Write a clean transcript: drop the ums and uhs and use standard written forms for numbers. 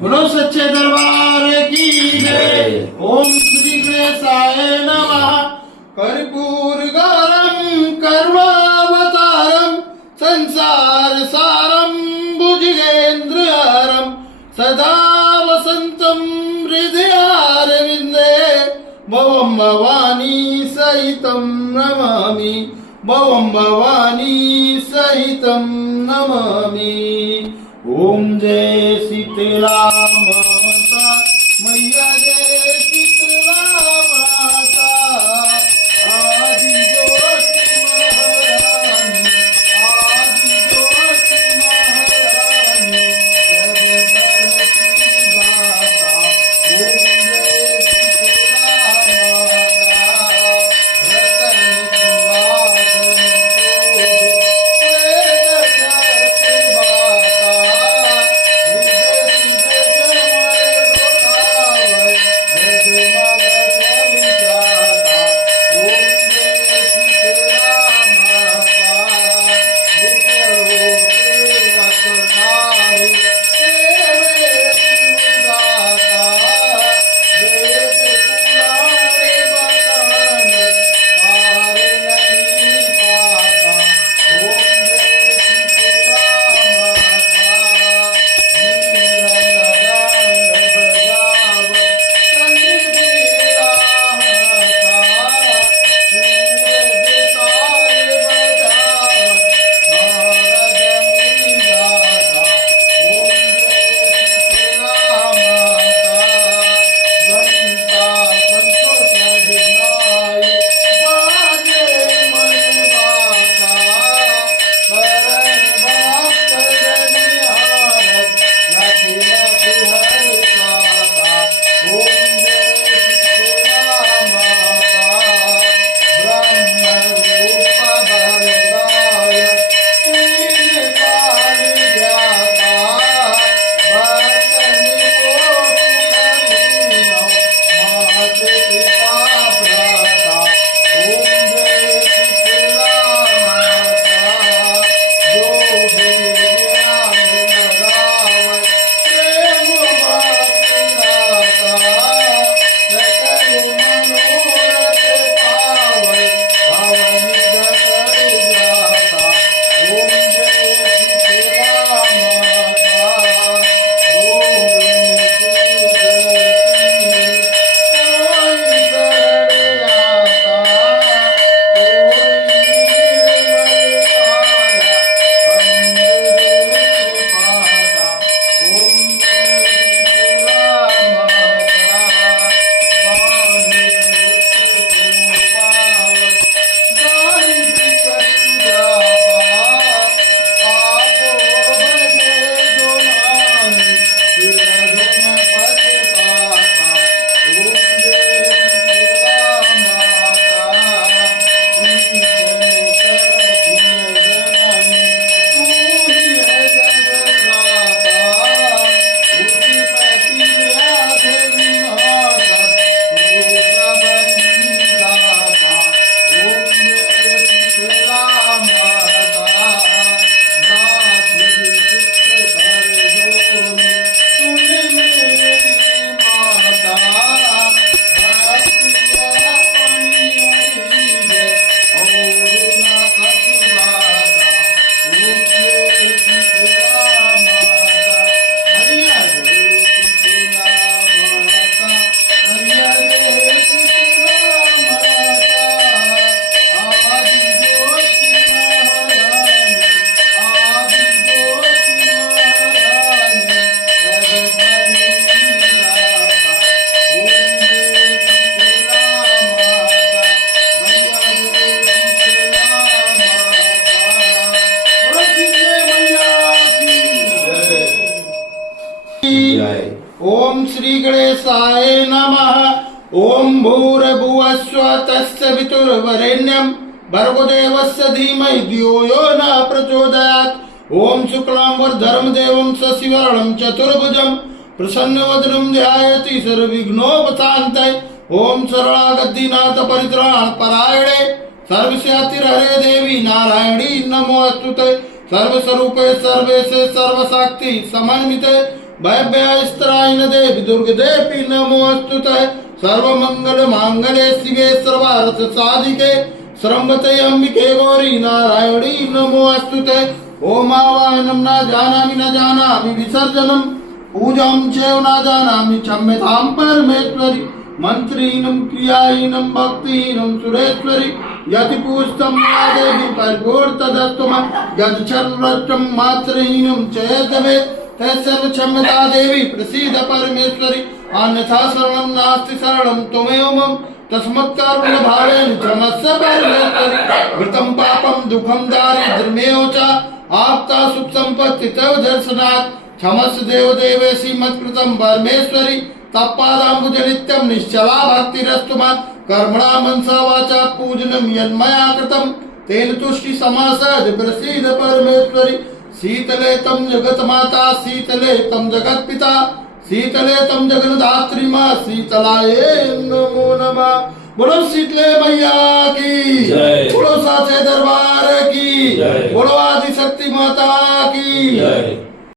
बोलो सच्चे दरबार की जय। ओम श्री गणेशाय नमः। कर्पूर गौरम कर्मावतारम संसार सारम भुजगेन्द्रहारम सदा वसंतम हृदयारविंदे भवम भवानी सहितं नमामि। भवम भवानी सहितं नमामि। ओम जय शीतला माता मैया जय शीतला माता आदि ज्योति महारानी आदि ज्योति महारानी सर्वफलती दाता। ओम जय शीतला माता रतन सिंहासन ओम श्री गणेशाय नमः। ओम भूर्भुवस्सुः तस्य पितुर्वरेण्यं भर्गो देवस्य धीमहि धियो यो न प्रचोदयात्। ओम शुक्लांबरधरं देवं शशिवर्णं चतुर्भुजं प्रसन्नवदनं ध्यायति सर्वविघ्नोपशान्तये। ओम शरणागतिनाथ परित्राण परायणे सर्वस्यातिहरे देवी नारायणी नमोस्तुते। सर्वस्वरूपे सर्वेशे सर्वशक्ति समन्विते भयभयस्त्रायण देवी दुर्गे देवी नमोस्तुते सर्वमंगल मांगल्ये शिवे सर्वार्थ साधिके श्रम्भते अंबिके गौरी नारायणी नमोस्तुते ओम आवाहनं न जानामि विसर्जनं पूजां चैव न जानामि क्षम्यतां परमेश्वरि मंत्रीनं क्रियाहीनं भक्तिहीनं सुरेश्वरि यति पूजितं या देवी परिपूर्तदस्तुम यत् सर्वत्रं मात्रहीनं च यद्भवेत् तत्सर्व क्षम्यता देवी प्रसीद परमेश्वरि अन्यथा शरणं नास्ति शरणं त्वमेव मम तस्मात् कारुण्य भावेन क्षमस्व परमेश्वरि वृतं पापं दुःखं दारिद्र्यमेव च आपता सुख संपत्ति तव दर्शनात् क्षमस्व देव देवेशी मत्कृतं परमेश्वरि तत्पादाम्बुज नित्यं निश्चला भक्तिरस्तु मत् कर्मणा मनसा वाचा पूजनं यन्मया कृतं तेन तुष्टि समासद प्रसीद परमेश्वरि शीतले तं जगत माता शीतले तं जगत पिता शीतले तं जगन्धात्री मां शीतलाये नमो नमः। बोलो शीतले मैया की जय। बोलो साचे दरबार की जय। बोलो आदि शक्ति माता की जय।